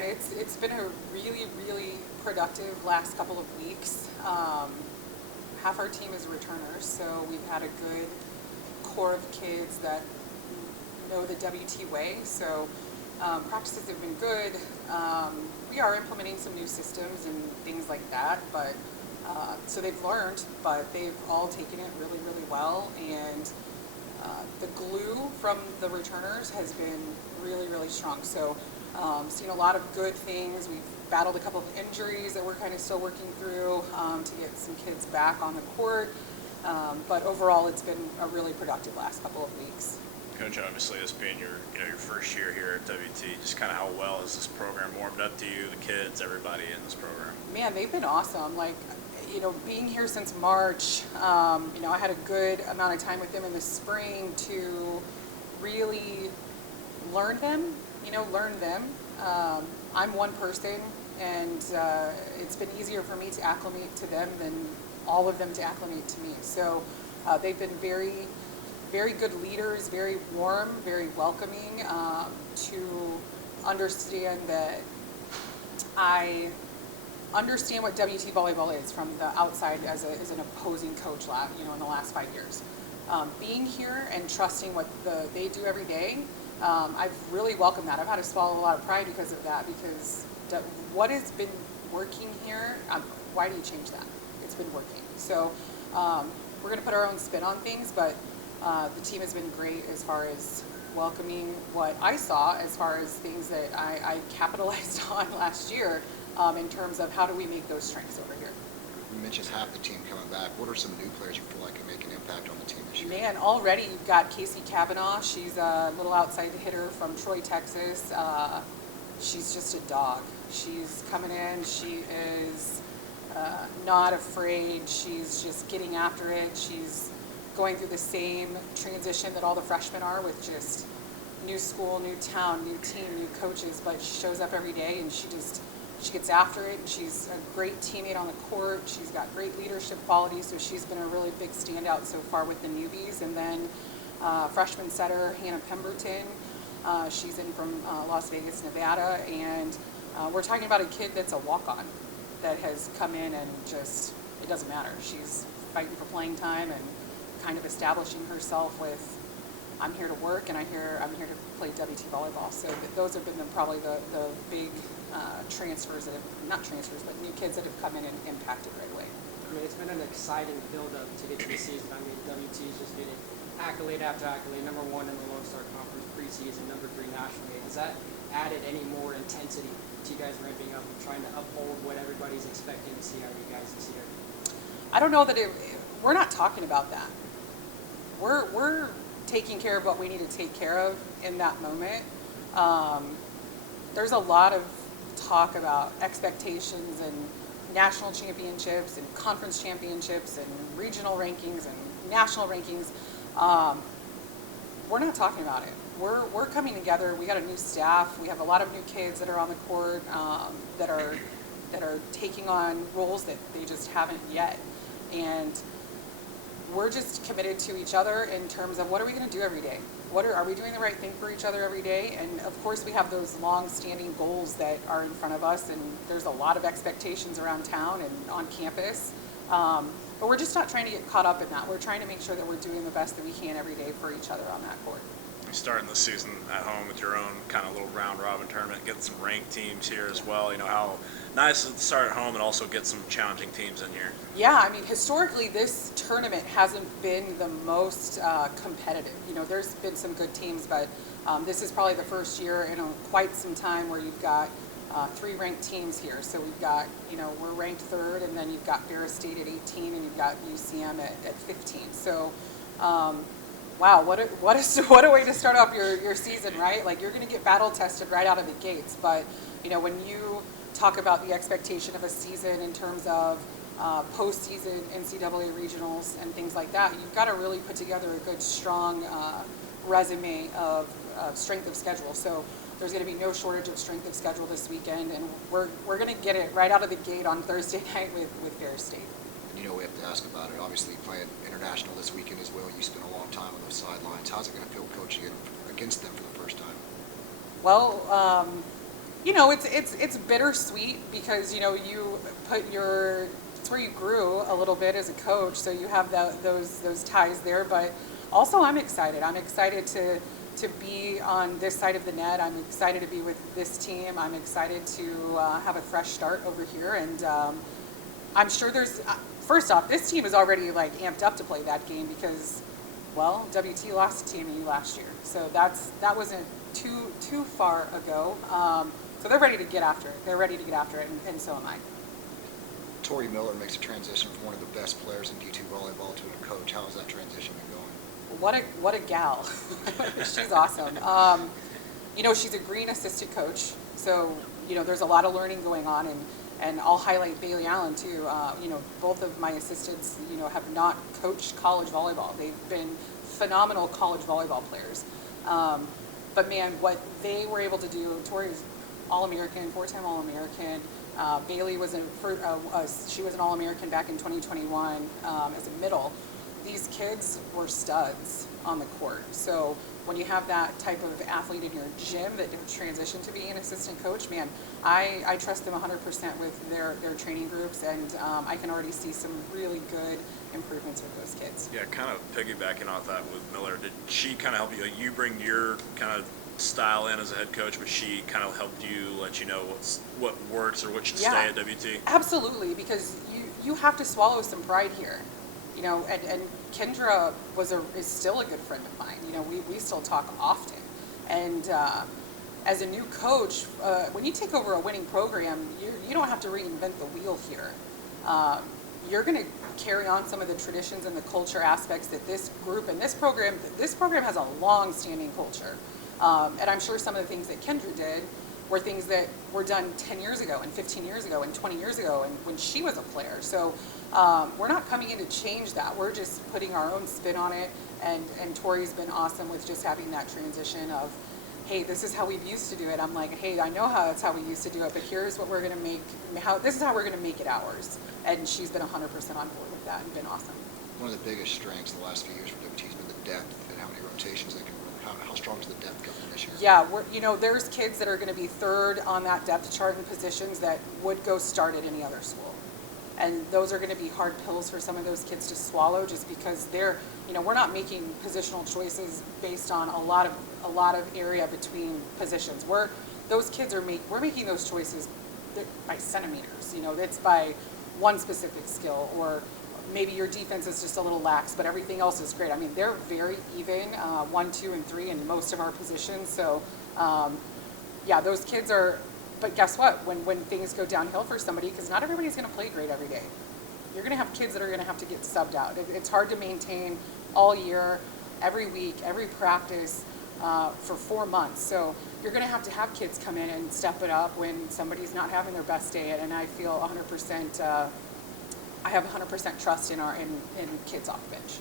Man, it's been a really, really productive last couple of weeks. Half our team is returners, so we've had a good core of kids that know the WT way. So practices have been good. We are implementing some new systems and things like that, but so they've learned, but they've all taken it really, really well. And the glue from the returners has been really, really strong. So seen a lot of good things. We've battled a couple of injuries that we're kind of still working through to get some kids back on the court. But overall, it's been a really productive last couple of weeks. Coach, obviously this being your first year here at WT, just kind of how well is this program warmed up to you, the kids, everybody in this program? Man, they've been awesome. Like, being here since March, I had a good amount of time with them in the spring to really learn them. I'm one person, and it's been easier for me to acclimate to them than all of them to acclimate to me. So they've been very, very good leaders, very warm, very welcoming, to understand that I understand what WT volleyball is from the outside as an opposing coach in the last 5 years. Being here and trusting what they do every day, I've really welcomed that. I've had to swallow a lot of pride because of that, because what has been working here, why do you change that? It's been working. So we're going to put our own spin on things, but the team has been great as far as welcoming what I saw as far as things that I capitalized on last year in terms of how do we make those strengths over here. You mentioned half the team coming back. What are some new players you feel like can make an impact on the team this year? Man, already you've got Casey Kavanaugh. She's a little outside hitter from Troy, Texas. She's just a dog. She's coming in. She is not afraid. She's just getting after it. She's going through the same transition that all the freshmen are, with just new school, new town, new team, new coaches, but she shows up every day and she gets after it, and she's a great teammate on the court. She's got great leadership qualities, so she's been a really big standout so far with the newbies. And then freshman setter Hannah Pemberton, she's in from Las Vegas, Nevada, and we're talking about a kid that's a walk-on that has come in and just, it doesn't matter. She's fighting for playing time and kind of establishing herself with, I'm here to work and I'm here to play WT volleyball. So those have been probably the big transfers that have, not transfers, but new kids that have come in and impacted right away. I mean, it's been an exciting build-up to get to the season. I mean, WT is just getting accolade after accolade, number 1 in the Lone Star Conference preseason, number 3 nationally. Has that added any more intensity to you guys ramping up and trying to uphold what everybody's expecting to see out of you guys this year? I don't know that we're not talking about that. We're taking care of what we need to take care of in that moment. There's a lot of talk about expectations and national championships and conference championships and regional rankings and national rankings. We're not talking about it. We're coming together. We got a new staff. We have a lot of new kids that are on the court that are taking on roles that they just haven't yet, and we're just committed to each other in terms of what are we going to do every day? Are we doing the right thing for each other every day? And of course we have those long-standing goals that are in front of us, and there's a lot of expectations around town and on campus. But we're just not trying to get caught up in that. We're trying to make sure that we're doing the best that we can every day for each other on that court. You're starting the season at home with your own kind of little round-robin tournament, getting some ranked teams here as well. How nice is it to start at home and also get some challenging teams in here? Yeah, I mean, historically, this tournament hasn't been the most competitive. There's been some good teams, but this is probably the first year in quite some time where you've got 3 ranked teams here. So we've got, we're ranked 3rd, and then you've got Ferris State at 18, and you've got UCM at 15. So, wow, what a way to start off your season, right? Like, you're going to get battle tested right out of the gates. But, when you talk about the expectation of a season in terms of postseason NCAA regionals and things like that, you've got to really put together a good, strong resume of strength of schedule. So there's going to be no shortage of strength of schedule this weekend, and we're going to get it right out of the gate on Thursday night with Ferris State. And we have to ask about it. Obviously, playing international this weekend as well, you spent a long time on those sidelines. How's it going to feel coaching against them for the first time? Well, You know, it's bittersweet because, you know, you put your, it's where you grew a little bit as a coach, so you have those ties there. But also, I'm excited. I'm excited to be on this side of the net. I'm excited to be with this team. I'm excited to have a fresh start over here, and I'm sure there's. First off, this team is already like amped up to play that game because, well, WT lost to TMU last year, so that wasn't too far ago. So they're ready to get after it. They're ready to get after it, and so am I. Tori Miller makes a transition from one of the best players in D2 volleyball to a coach. How has that transition been going? What a gal. She's awesome. You know, she's a green assistant coach, so, you know, there's a lot of learning going on, and I'll highlight Bailey Allen too. You know, both of my assistants, you know, have not coached college volleyball. They've been phenomenal college volleyball players. But man, what they were able to do, Tori's All-American, 4-time All-American. Bailey was she was an All-American back in 2021 as a middle. These kids were studs on the court. So when you have that type of athlete in your gym that transitioned to being an assistant coach, man, I trust them 100% with their training groups, and I can already see some really good improvements with those kids. Yeah, kind of piggybacking off that with Miller, did she kind of help you? Like, you bring your kind of style in as a head coach, but she kind of helped you, let you know what works or what should stay at WT? Absolutely, because you have to swallow some pride here. You know, and Kendra is still a good friend of mine. You know, we still talk often. And as a new coach, when you take over a winning program, you don't have to reinvent the wheel here. You're going to carry on some of the traditions and the culture aspects that this group and this program has a long-standing culture. And I'm sure some of the things that Kendra did were things that were done 10 years ago and 15 years ago and 20 years ago and when she was a player. So we're not coming in to change that. We're just putting our own spin on it. And Tori's been awesome with just having that transition of, hey, this is how we used to do it. I'm like, hey, I know how that's how we used to do it, but here's what we're going to make, this is how we're going to make it ours. And she's been 100% on board with that and been awesome. One of the biggest strengths the last few years for WT has been the depth and how many rotations they can run. How strong is the depth coming this year? Yeah, there's kids that are going to be third on that depth chart in positions that would go start at any other school. And those are going to be hard pills for some of those kids to swallow just because we're not making positional choices based on a lot of area between positions. We're making those choices by centimeters. You know, it's by one specific skill, or maybe your defense is just a little lax, but everything else is great. I mean, they're very even, 1, 2, and 3 in most of our positions. So, those kids are. But guess what? When things go downhill for somebody, because not everybody's going to play great every day, you're going to have kids that are going to have to get subbed out. It's hard to maintain all year, every week, every practice for 4 months. So you're going to have kids come in and step it up when somebody's not having their best day. And I feel 100%. I have 100% trust in kids off the bench.